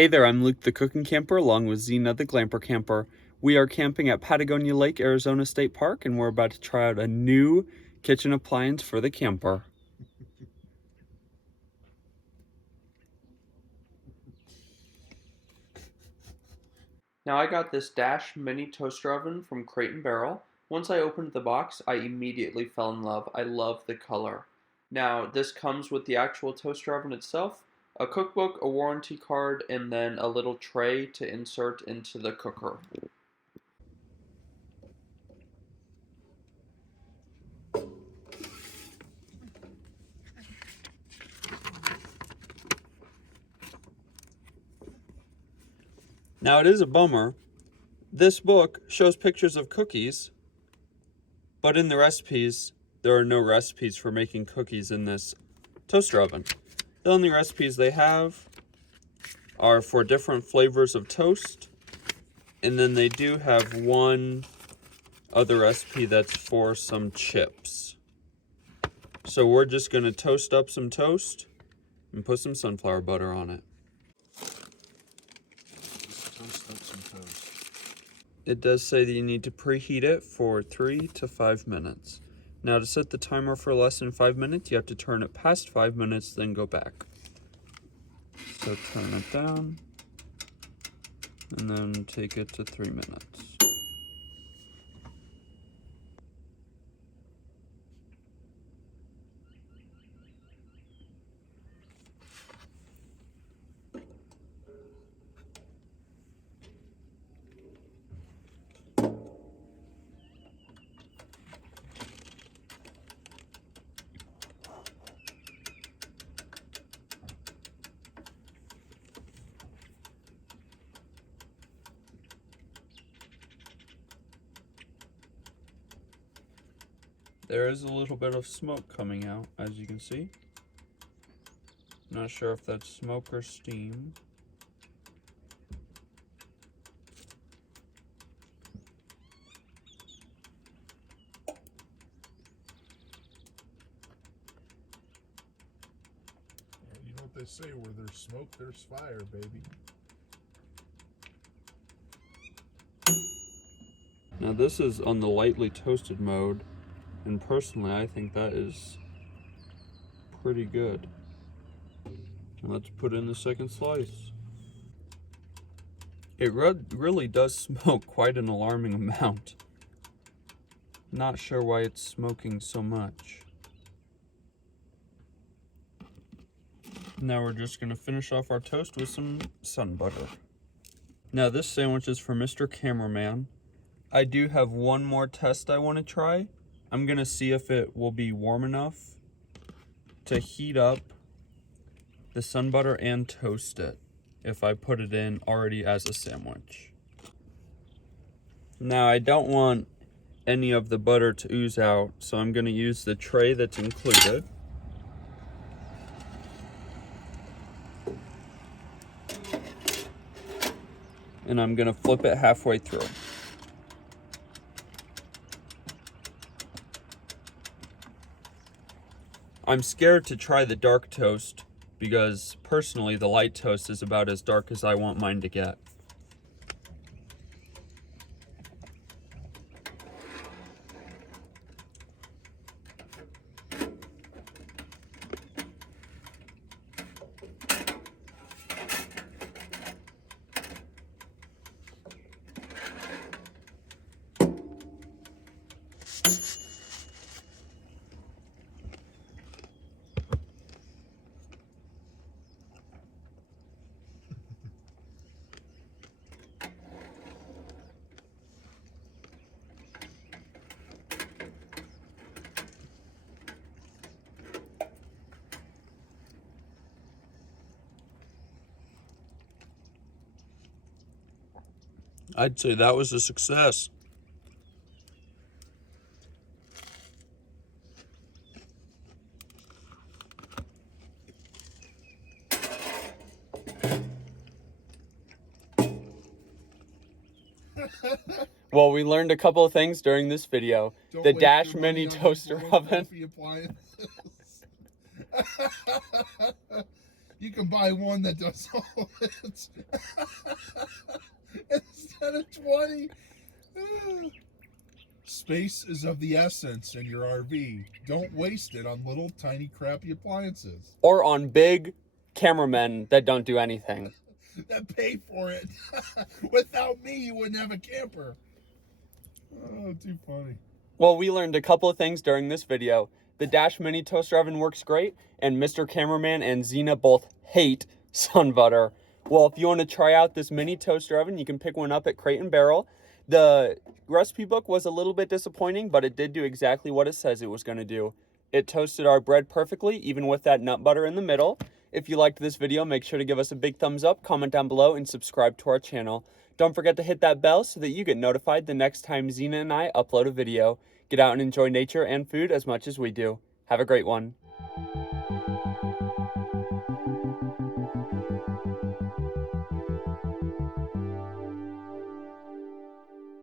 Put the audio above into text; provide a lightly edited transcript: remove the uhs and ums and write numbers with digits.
Hey there, I'm Luke the Cookin Camper along with Zena the Glamper Camper. We are camping at Patagonia Lake, Arizona State Park, and we're about to try out a new kitchen appliance for the camper. Now I got this Dash mini toaster oven from Crate & Barrel. Once I opened the box, I immediately fell in love. I love the color. Now this comes with the actual toaster oven itself, a cookbook, a warranty card, and then a little tray to insert into the cooker. Now it is a bummer. This book shows pictures of cookies, but in the recipes, there are no recipes for making cookies in this toaster oven. The only recipes they have are for different flavors of toast, and then they do have one other recipe that's for some chips. So we're just gonna toast up some toast and put some sunflower butter on it. Toast up some toast. It does say that you need to preheat it for 3 to 5 minutes. Now to set the timer for less than 5 minutes, you have to turn it past 5 minutes, then go back. So turn it down, and then take it to 3 minutes. There is a little bit of smoke coming out, as you can see. Not sure if that's smoke or steam. You know what they say, where there's smoke, there's fire, baby. Now this is on the lightly toasted mode, and personally I think that is pretty good. Let's put in the second slice. It really does smoke quite an alarming amount. Not sure why it's smoking so much. Now we're just gonna finish off our toast with some sun butter. Now this sandwich is for Mr. Cameraman. I do have one more test I want to try. I'm gonna see if it will be warm enough to heat up the sun butter and toast it if I put it in already as a sandwich. Now I don't want any of the butter to ooze out, so I'm gonna use the tray that's included. And I'm gonna flip it halfway through. I'm scared to try the dark toast because personally the light toast is about as dark as I want mine to get. I'd say that was a success. Well, we learned a couple of things during this video. The Dash mini toaster oven. You can buy one that does all it instead of 20. Space is of the essence in your RV. Don't waste it on little tiny crappy appliances. Or on big cameramen that don't do anything. That pay for it. Without me, you wouldn't have a camper. Oh, too funny. Well, we learned a couple of things during this video. The Dash Mini Toaster Oven works great, and Mr. Cameraman and Xena both hate sun butter. Well, if you want to try out this mini toaster oven, you can pick one up at Crate and Barrel. The recipe book was a little bit disappointing, but it did do exactly what it says it was going to do. It toasted our bread perfectly, even with that nut butter in the middle. If you liked this video, make sure to give us a big thumbs up, comment down below, and subscribe to our channel. Don't forget to hit that bell so that you get notified the next time Xena and I upload a video. Get out and enjoy nature and food as much as we do. Have a great one.